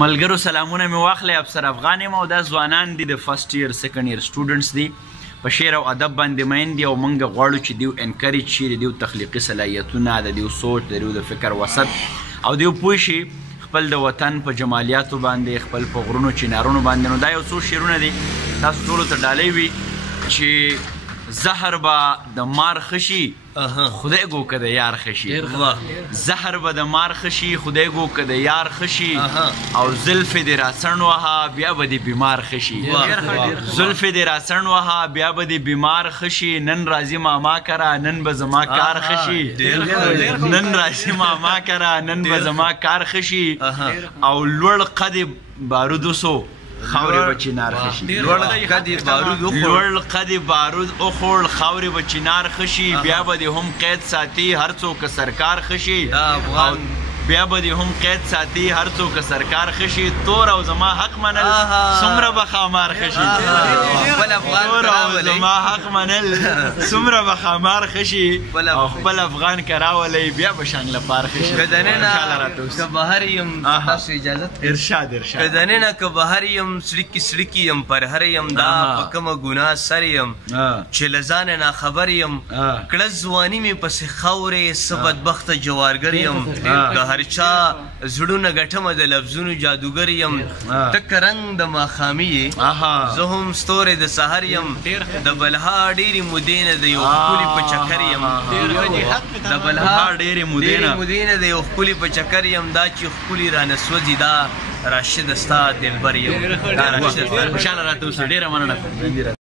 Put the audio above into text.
ملګرو سلامونه مې واخلئ. افسر افغان یم او دا ځوانان دي د فرست ایئر سیکنډ ایئر سټوډنټس دي، په شعر او ادب باندې مین دي او موږ غواړو چې دیو انکریج شي، د دیو تخلیقي صلاحیتونه، د دیو سوچ، د دیو د فکر وسط او دیو پوه شي خپل د وطن په جمالیاتو باندې، خپل په غرونو چینارونو باندې. نو دا یو څو شعرونه دي تاسو ټولو ته ډالۍ وي چې زهر به د مار خشي خدای گو که د یار خشي، زهر به د مار خشي خدای گو که د یار خشي، او زلف دې راسن وها بیا به دې بیمار خشي، زلف دې راسن وها بیا به دې بیمار خشي، نن راځي ماما کرا نن به زما کار خشي، نن راځي ماما کرا نن به زما کار خشي، او لوړ قد بارودو سو خاورې به چنار خشي، لوړ قد بارود اخوړ خاورې به چنار خشي، بیا به دې هم قید ساتي هر څوک سرکار خشي، بیا به دې هم قید ساتي هر څوک سرکار خشي، تور او زما حق منل څومره به خامار خشي، تور او زما حق منل څومره به خامار خشي، او خپل افغان کراولی بیا به شانګله پار خشي. که دننه که بهر یم تاسو اجازت ارشاد که دننه که بهر یم سړکي یم پر هر یم دا په کومه ګناه سر یم چې له ځانه ناخبر یم، کړه ځواني مې پسې خاورې څه بدبخته جوارګر یم، د هر چا زړونه ګټمه د لفظونو جادوګر یم، تک رنګ د ماښامي یې زه هم ستورې د سحر یم، د بلها ډېرې مودې نه د یو ښکلي په چکر یم، د بلها ډېرې مودې نه د یو ښکلي په چکر یم، دا چې ښکلي رانه سوځي دا راشد ستا دلبر یم. خوشحاله راته اوسئ، ډېره مننه.